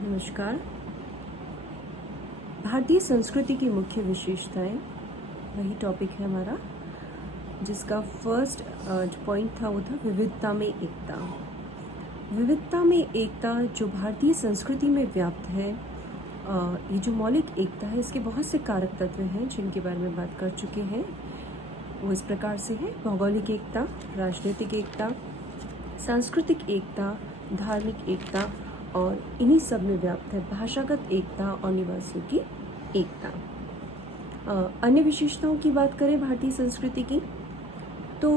नमस्कार। भारतीय संस्कृति की मुख्य विशेषताएं, वही टॉपिक है हमारा, जिसका फर्स्ट जो पॉइंट था वो था विविधता में एकता। विविधता में एकता जो भारतीय संस्कृति में व्याप्त है, ये जो मौलिक एकता है, इसके बहुत से कारक तत्व हैं जिनके बारे में बात कर चुके हैं। वो इस प्रकार से है: भौगोलिक एकता, राजनीतिक एकता, सांस्कृतिक एकता, धार्मिक एकता, और इन्हीं सब में व्याप्त है भाषागत एकता और निवासियों की एकता। अन्य विशेषताओं की बात करें भारतीय संस्कृति की, तो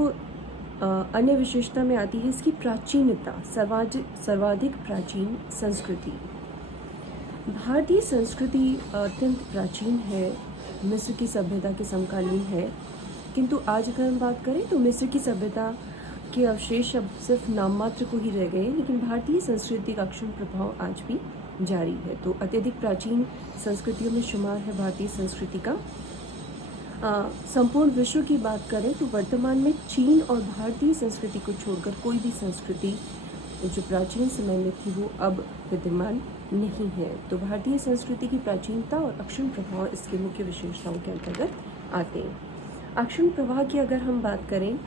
अन्य विशेषता में आती है इसकी प्राचीनता, सर्वाधिक प्राचीन संस्कृति। भारतीय संस्कृति अत्यंत प्राचीन है, मिस्र की सभ्यता के समकालीन है, किंतु आज अगर हम बात करें तो मिस्र की सभ्यता के अवशेष अब सिर्फ नाम मात्र को ही रह गए हैं, लेकिन भारतीय संस्कृति का अक्षुण्ण प्रभाव आज भी जारी है। तो अत्यधिक प्राचीन संस्कृतियों में शुमार है भारतीय संस्कृति का। संपूर्ण विश्व की बात करें तो वर्तमान में चीन और भारतीय संस्कृति को छोड़कर कोई भी संस्कृति जो प्राचीन समय में थी वो अब विद्यमान नहीं है। तो भारतीय संस्कृति की प्राचीनता और अक्षुण्ण प्रभाव इसके मुख्य विशेषताओं के अंतर्गत आते हैं। अक्षुण्ण प्रभाव की अगर हम बात करें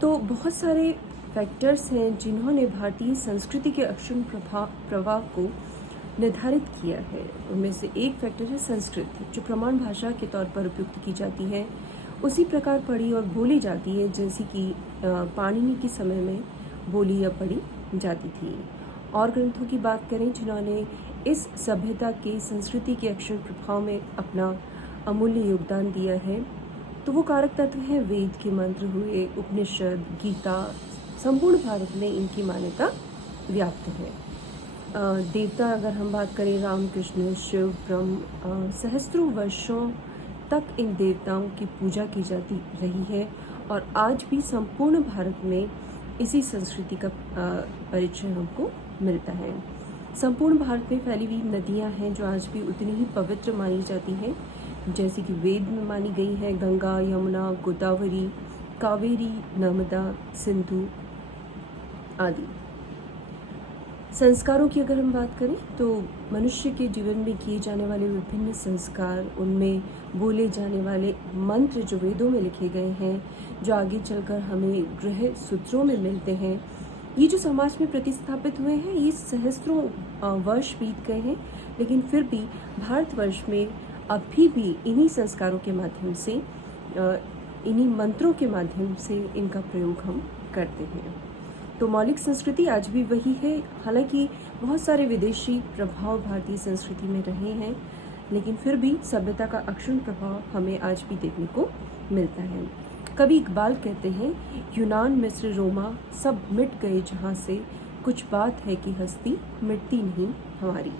तो बहुत सारे फैक्टर्स हैं जिन्होंने भारतीय संस्कृति के अक्षुण्ण प्रभाव को निर्धारित किया है। उनमें से एक फैक्टर है संस्कृत, जो प्रमाण भाषा के तौर पर उपयुक्त की जाती है, उसी प्रकार पढ़ी और बोली जाती है जैसी कि पाणिनि के समय में बोली या पढ़ी जाती थी। और ग्रंथों की बात करें जिन्होंने इस सभ्यता के संस्कृति के अक्षुण्ण प्रभाव में अपना अमूल्य योगदान दिया है, तो वो कारक तत्व हैं वेद के मंत्र हुए, उपनिषद, गीता। संपूर्ण भारत में इनकी मान्यता व्याप्त है। देवता अगर हम बात करें, राम, कृष्ण, शिव, ब्रह्म, सहस्त्रों वर्षों तक इन देवताओं की पूजा की जाती रही है और आज भी संपूर्ण भारत में इसी संस्कृति का परिचय हमको मिलता है। संपूर्ण भारत में फैली हुई नदियां हैं जो आज भी उतनी ही पवित्र मानी जाती हैं जैसे कि वेद में मानी गई है: गंगा, यमुना, गोदावरी, कावेरी, नर्मदा, सिंधु आदि। संस्कारों की अगर हम बात करें तो मनुष्य के जीवन में किए जाने वाले विभिन्न संस्कार, उनमें बोले जाने वाले मंत्र जो वेदों में लिखे गए हैं, जो आगे चलकर हमें गृह सूत्रों में मिलते हैं, ये जो समाज में प्रतिस्थापित हुए हैं, ये सहस्त्रों वर्ष बीत गए हैं, लेकिन फिर भी भारतवर्ष में अभी भी इन्हीं संस्कारों के माध्यम से, इन्हीं मंत्रों के माध्यम से इनका प्रयोग हम करते हैं। तो मौलिक संस्कृति आज भी वही है। हालांकि बहुत सारे विदेशी प्रभाव भारतीय संस्कृति में रहे हैं, लेकिन फिर भी सभ्यता का अक्षुण्ण प्रभाव हमें आज भी देखने को मिलता है। कवि इकबाल कहते हैं, यूनान, मिस्र, रोमा सब मिट गए जहाँ से, कुछ बात है कि हस्ती मिटती नहीं हमारी।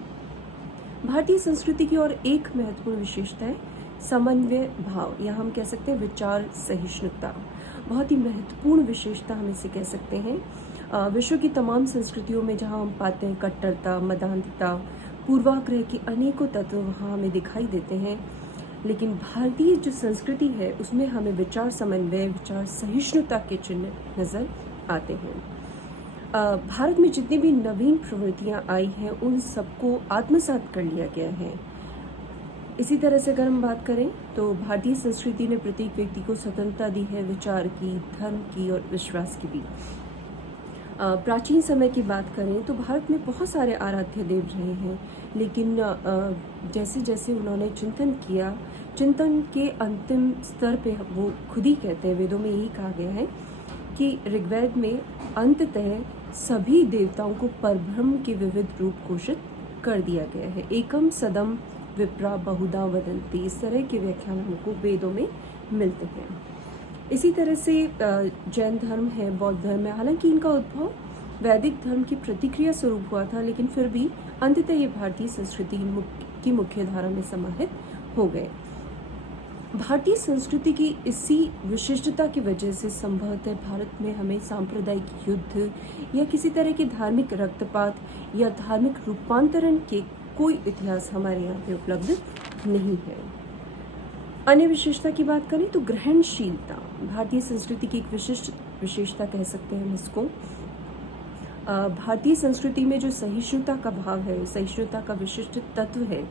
भारतीय संस्कृति की और एक महत्वपूर्ण विशेषता है समन्वय भाव, या हम कह सकते हैं विचार सहिष्णुता। बहुत ही महत्वपूर्ण विशेषता हम इसे कह सकते हैं। विश्व की तमाम संस्कृतियों में जहाँ हम पाते हैं कट्टरता, मदान्धता, पूर्वाग्रह के अनेकों तत्व वहाँ हमें दिखाई देते हैं, लेकिन भारतीय जो संस्कृति है उसमें हमें विचार समन्वय, विचार सहिष्णुता के चिन्ह नजर आते हैं। भारत में जितनी भी नवीन प्रवृत्तियां आई हैं उन सबको आत्मसात कर लिया गया है। इसी तरह से अगर हम बात करें तो भारतीय संस्कृति ने प्रत्येक व्यक्ति को स्वतंत्रता दी है, विचार की, धर्म की और विश्वास की भी। प्राचीन समय की बात करें तो भारत में बहुत सारे आराध्य देव रहे हैं, लेकिन जैसे जैसे उन्होंने चिंतन किया, चिंतन के अंतिम स्तर पे वो खुद ही कहते हैं, वेदों में यही कहा गया है कि ऋग्वेद में अंततः सभी देवताओं को परब्रह्म के विविध रूप घोषित कर दिया गया है। एकम सदम विप्रा बहुधा वदन्ति, इस तरह के व्याख्यान हमको वेदों में मिलते हैं। इसी तरह से जैन धर्म है, बौद्ध धर्म है, हालांकि इनका उद्भव वैदिक धर्म की प्रतिक्रिया स्वरूप हुआ था, लेकिन फिर भी अंततः ये भारतीय संस्कृति की मुख्य धारा में समाहित हो गए। भारतीय संस्कृति की इसी विशिष्टता की वजह से संभवतः भारत में हमें सांप्रदायिक युद्ध या किसी तरह के धार्मिक रक्तपात या धार्मिक रूपांतरण के कोई इतिहास हमारे यहाँ पे उपलब्ध नहीं है। अन्य विशेषता की बात करें तो ग्रहणशीलता भारतीय संस्कृति की एक विशिष्ट विशेषता कह सकते हैं हम इसको। भारतीय संस्कृति में जो सहिष्णुता का भाव है, सहिष्णुता का विशिष्ट तत्व है,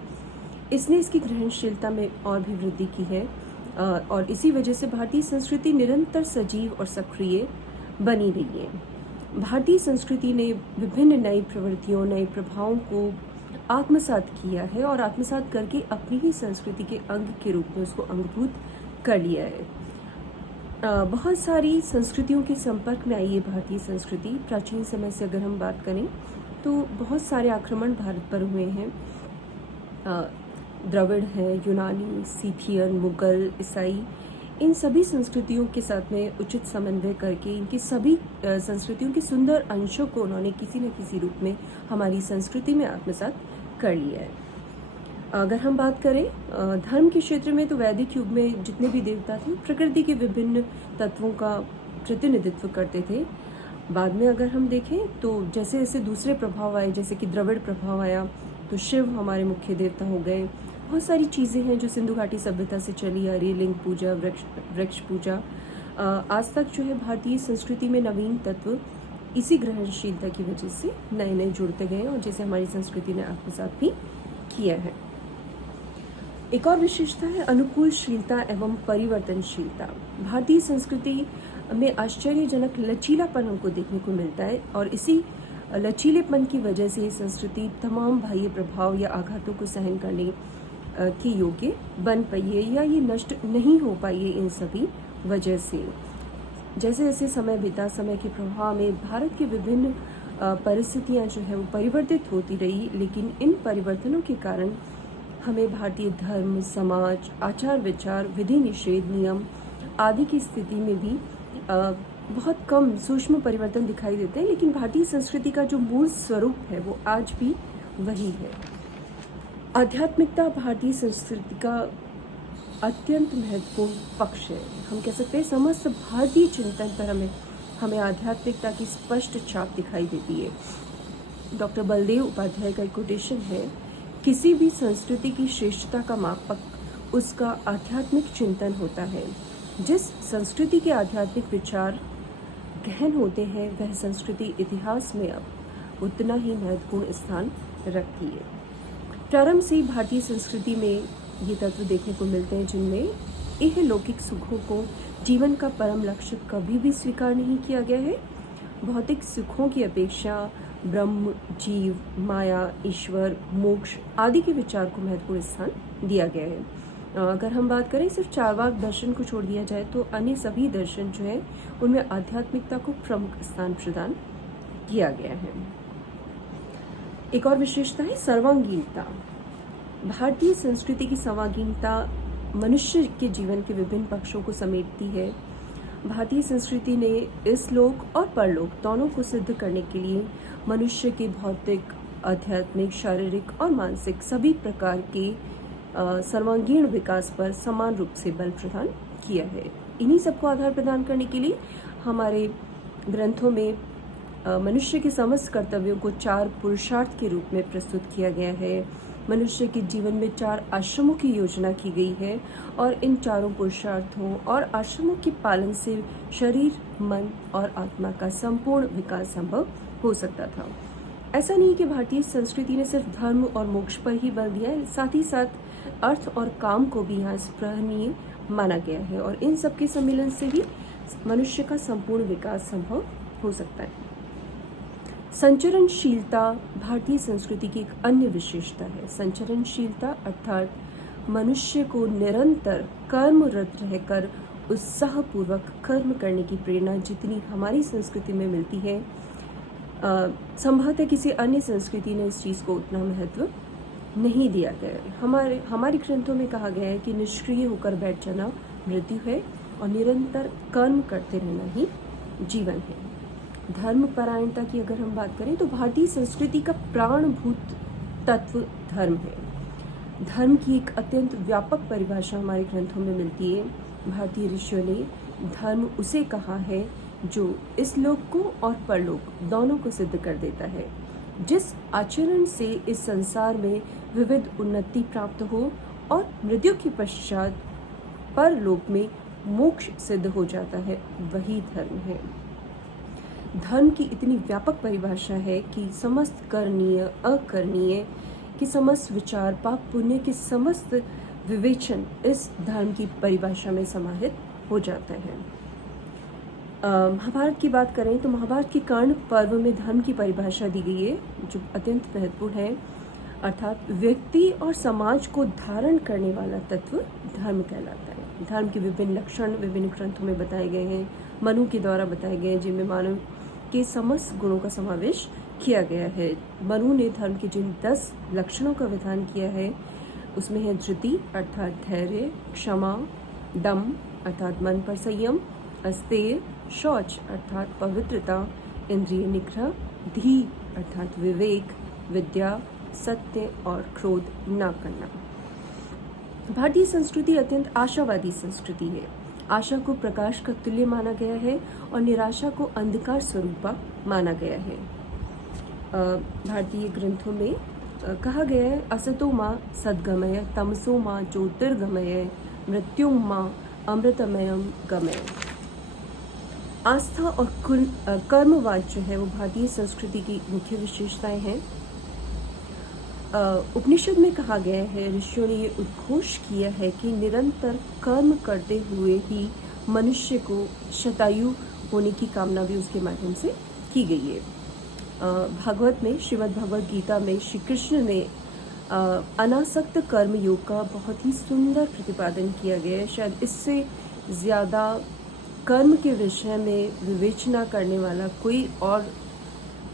इसने इसकी ग्रहणशीलता में और भी वृद्धि की है। और इसी वजह से भारतीय संस्कृति निरंतर सजीव और सक्रिय बनी रही है। भारतीय संस्कृति ने विभिन्न नई प्रवृत्तियों, नए प्रभावों को आत्मसात किया है और आत्मसात करके अपनी ही संस्कृति के अंग के रूप में उसको अंगभूत कर लिया है। बहुत सारी संस्कृतियों के संपर्क में आई है भारतीय संस्कृति। प्राचीन समय से अगर हम बात करें तो बहुत सारे आक्रमण भारत पर हुए हैं। द्रविड़ हैं, यूनानी, सीथियन, मुगल, ईसाई, इन सभी संस्कृतियों के साथ में उचित समन्वय करके इनकी सभी संस्कृतियों के सुंदर अंशों को उन्होंने किसी न किसी रूप में हमारी संस्कृति में आत्मसात कर लिया है। अगर हम बात करें धर्म के क्षेत्र में, तो वैदिक युग में जितने भी देवता थे प्रकृति के विभिन्न तत्वों का प्रतिनिधित्व करते थे। बाद में अगर हम देखें तो जैसे जैसे दूसरे प्रभाव आए, जैसे कि द्रविड़ प्रभाव आया, तो शिव हमारे मुख्य देवता हो गए। बहुत सारी चीज़ें हैं जो सिंधु घाटी सभ्यता से चली आ रही, लिंग पूजा, वृक्ष पूजा। आज तक जो है भारतीय संस्कृति में नवीन तत्व इसी ग्रहणशीलता की वजह से नए नए जुड़ते गए और जैसे हमारी संस्कृति ने आत्मसात भी किया है। एक और विशेषता है अनुकूलशीलता एवं परिवर्तनशीलता। भारतीय संस्कृति में आश्चर्यजनक लचीलापन हमको देखने को मिलता है और इसी लचीलेपन की वजह से ये संस्कृति तमाम बाह्य प्रभाव या आघातों को सहन करने के योग्य बन पाई है या ये नष्ट नहीं हो पाई है इन सभी वजह से। जैसे जैसे समय बीता, समय के प्रभाव में भारत की विभिन्न परिस्थितियाँ जो है वो परिवर्तित होती रही, लेकिन इन परिवर्तनों के कारण हमें भारतीय धर्म, समाज, आचार विचार, विधि निषेध, नियम आदि की स्थिति में भी बहुत कम सूक्ष्म परिवर्तन दिखाई देते हैं, लेकिन भारतीय संस्कृति का जो मूल स्वरूप है वो आज भी वही है। आध्यात्मिकता भारतीय संस्कृति का अत्यंत महत्वपूर्ण पक्ष है। हम कह सकते हैं समस्त भारतीय चिंतन पर हमें आध्यात्मिकता की स्पष्ट छाप दिखाई देती है। डॉक्टर बलदेव उपाध्याय का एक कोटेशन है, किसी भी संस्कृति की श्रेष्ठता का मापक उसका आध्यात्मिक चिंतन होता है। जिस संस्कृति के आध्यात्मिक विचार गहन होते हैं वह संस्कृति इतिहास में अब उतना ही महत्वपूर्ण स्थान रखती है। प्रारंभ से ही भारतीय संस्कृति में ये तत्व देखने को मिलते हैं जिनमें इहलौकिक सुखों को जीवन का परम लक्ष्य कभी भी स्वीकार नहीं किया गया है। भौतिक सुखों की अपेक्षा ब्रह्म, जीव, माया, ईश्वर, मोक्ष आदि के विचार को महत्वपूर्ण स्थान दिया गया है। अगर हम बात करें सिर्फ चारवाक दर्शन को छोड़ दिया जाए तो अन्य सभी दर्शन जो है उनमें आध्यात्मिकता को प्रमुख स्थान प्रदान किया गया है। एक और विशेषता है सर्वांगीणता। भारतीय संस्कृति की सर्वांगीणता मनुष्य के जीवन के विभिन्न पक्षों को समेटती है। भारतीय संस्कृति ने इस लोक और परलोक दोनों को सिद्ध करने के लिए मनुष्य के भौतिक, आध्यात्मिक, शारीरिक और मानसिक सभी प्रकार के सर्वांगीण विकास पर समान रूप से बल प्रदान किया है। इन्हीं सबको आधार प्रदान करने के लिए हमारे ग्रंथों में मनुष्य के समस्त कर्तव्यों को 4 पुरुषार्थ के रूप में प्रस्तुत किया गया है। मनुष्य के जीवन में 4 आश्रमों की योजना की गई है और इन चारों पुरुषार्थों और आश्रमों के पालन से शरीर, मन और आत्मा का संपूर्ण विकास संभव हो सकता था। ऐसा नहीं कि भारतीय संस्कृति ने सिर्फ धर्म और मोक्ष पर ही बल दिया है, साथ ही साथ अर्थ और काम को भी यहाँ स्पृहणीय माना गया है और इन सबके सम्मिलन से ही मनुष्य का संपूर्ण विकास संभव हो सकता है। संचरणशीलता भारतीय संस्कृति की एक अन्य विशेषता है। संचरणशीलता अर्थात मनुष्य को निरंतर कर्मरत रहकर उत्साहपूर्वक कर्म करने की प्रेरणा जितनी हमारी संस्कृति में मिलती है, संभवतः किसी अन्य संस्कृति ने इस चीज़ को उतना महत्व नहीं दिया गया है। हमारे ग्रंथों में कहा गया है कि निष्क्रिय होकर बैठ जाना मृत्यु है और निरंतर कर्म करते रहना ही जीवन है। धर्म परायणता की अगर हम बात करें तो भारतीय संस्कृति का प्राणभूत तत्व धर्म है। धर्म की एक अत्यंत व्यापक परिभाषा हमारे ग्रंथों में मिलती है। भारतीय ऋषियों ने धर्म उसे कहा है जो इस लोक को और परलोक दोनों को सिद्ध कर देता है, जिस आचरण से इस संसार में विविध उन्नति प्राप्त हो और मृत्यु के पश्चात परलोक में मोक्ष सिद्ध हो जाता है, वही धर्म है। धर्म की इतनी व्यापक परिभाषा है कि समस्त करणीय अकरणीय कि समस्त विचार पाप पुण्य के समस्त विवेचन इस धर्म की परिभाषा में समाहित हो जाता है। महाभारत की बात करें तो महाभारत के कर्ण पर्व में धर्म की परिभाषा दी गई है जो अत्यंत महत्वपूर्ण है, अर्थात व्यक्ति और समाज को धारण करने वाला तत्व धर्म कहलाता है। धर्म के विभिन्न लक्षण विभिन्न ग्रंथों में बताए गए हैं, मनु के द्वारा बताए गए हैं, जिनमें मानव के समस्त गुणों का समावेश किया गया है। मनु ने धर्म के जिन 10 लक्षणों का विधान किया है उसमें है धृति अर्थात धैर्य, क्षमा, दम अर्थात मन पर संयम, अस्तेय, शौच अर्थात पवित्रता, इंद्रिय निग्रह, धी अर्थात विवेक, विद्या, सत्य और क्रोध न करना। भारतीय संस्कृति अत्यंत आशावादी संस्कृति है। आशा को प्रकाश का तुल्य माना गया है और निराशा को अंधकार स्वरूपा माना गया है। भारतीय ग्रंथों में कहा गया है असतो माँ सद्गमय तमसो माँ ज्योतिर्गमय मृत्युं माँ अमृतमयम गमय। आस्था और कर्मवाद जो है वो भारतीय संस्कृति की मुख्य विशेषताएं हैं। उपनिषद में कहा गया है, ऋषियों ने ये उद्घोष किया है कि निरंतर कर्म करते हुए ही मनुष्य को शतायु होने की कामना भी उसके माध्यम से की गई है। भागवत में श्रीमद् भगवद गीता में श्री कृष्ण ने अनासक्त कर्म योग का बहुत ही सुंदर प्रतिपादन किया गया है। शायद इससे ज़्यादा कर्म के विषय में विवेचना करने वाला कोई और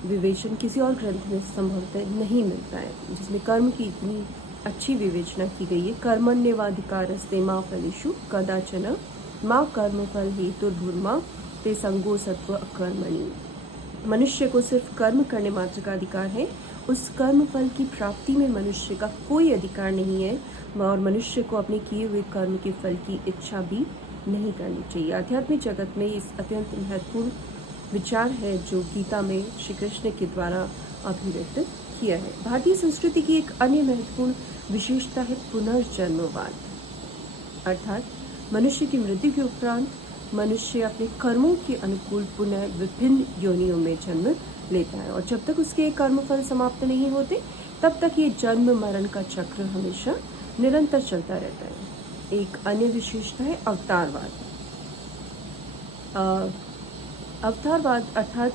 विवेचन किसी और ग्रंथ में संभवतः नहीं मिलता है जिसमें कर्म की इतनी अच्छी विवेचना की गई है। कर्मण्येवाधिकारस्ते मा फलेषु कदाचन मा कर्म फल हेतुर्भुर्मा ते संगो सत्व अकर्मणि। मनुष्य को सिर्फ कर्म करने मात्र का अधिकार है, उस कर्म फल की प्राप्ति में मनुष्य का कोई अधिकार नहीं है और मनुष्य को अपने किए हुए कर्म के फल की इच्छा भी नहीं करनी चाहिए। आध्यात्मिक जगत में इस अत्यंत महत्वपूर्ण विचार है जो गीता में श्री कृष्ण के द्वारा अभिव्यक्त किया है। भारतीय संस्कृति की एक अन्य महत्वपूर्ण विशेषता है पुनर्जन्मवाद, अर्थात मनुष्य की मृत्यु के उपरांत मनुष्य अपने कर्मों के अनुकूल पुनः विभिन्न योनियों में जन्म लेता है और जब तक उसके कर्मफल समाप्त नहीं होते तब तक ये जन्म मरण का चक्र हमेशा निरंतर चलता रहता है। एक अन्य विशेषता है अवतारवाद। अवतारवाद अर्थात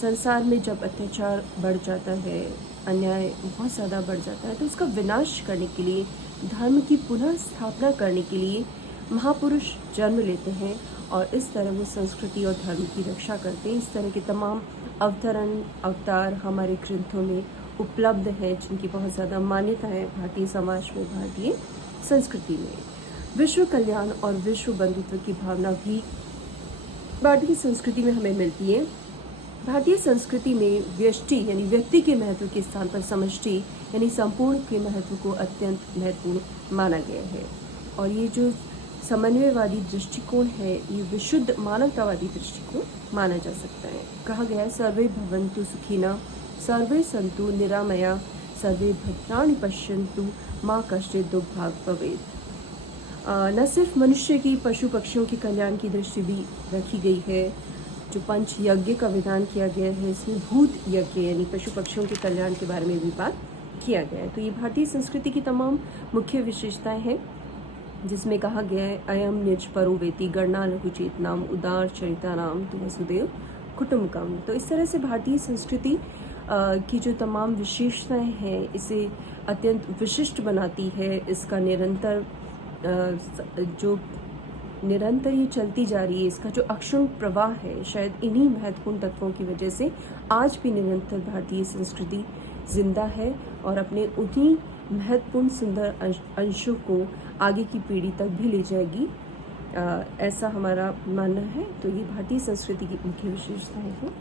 संसार में जब अत्याचार बढ़ जाता है, अन्याय बहुत ज़्यादा बढ़ जाता है तो उसका विनाश करने के लिए, धर्म की पुनः स्थापना करने के लिए महापुरुष जन्म लेते हैं और इस तरह वो संस्कृति और धर्म की रक्षा करते हैं। इस तरह के तमाम अवतार हमारे ग्रंथों में उपलब्ध हैं जिनकी बहुत ज़्यादा मान्यता है भारतीय समाज में, भारतीय संस्कृति में। विश्व कल्याण और विश्व बंधुत्व की भावना भी भारतीय संस्कृति में हमें मिलती है। भारतीय संस्कृति में व्यष्टि यानी व्यक्ति के महत्व के स्थान पर समष्टि यानी संपूर्ण के महत्व को अत्यंत महत्वपूर्ण माना गया है और ये जो समन्वयवादी दृष्टिकोण है ये विशुद्ध मानवतावादी दृष्टिकोण माना जा सकता है। कहा गया है सर्वे भवन्तु सुखिनः सर्वे सन्तु निरामया सर्वे भद्राणि पश्यन्तु माँ कश्चित् दुर्भाग् भवेत्। न सिर्फ मनुष्य की पशु पक्षियों के कल्याण की दृष्टि भी रखी गई है, जो पंच यज्ञ का विधान किया गया है इसमें भूत यज्ञ यानी पशु पक्षियों के कल्याण के बारे में भी बात किया गया है। तो ये भारतीय संस्कृति की तमाम मुख्य विशेषताएं हैं जिसमें कहा गया है अयम निज परो वेति गणना लघु चेतनाम उदार चरिता नाम तु वसुदेव कुटुम्बकम। तो इस तरह से भारतीय संस्कृति की जो तमाम विशेषताएं हैं इसे अत्यंत विशिष्ट बनाती है। इसका निरंतर ये चलती जा रही है, इसका जो अक्षुण्ण प्रवाह है, शायद इन्हीं महत्वपूर्ण तत्वों की वजह से आज भी निरंतर भारतीय संस्कृति जिंदा है और अपने उन्हीं महत्वपूर्ण सुंदर अंशों को आगे की पीढ़ी तक भी ले जाएगी, ऐसा हमारा मानना है। तो ये भारतीय संस्कृति की मुख्य विशेषताएं हैं।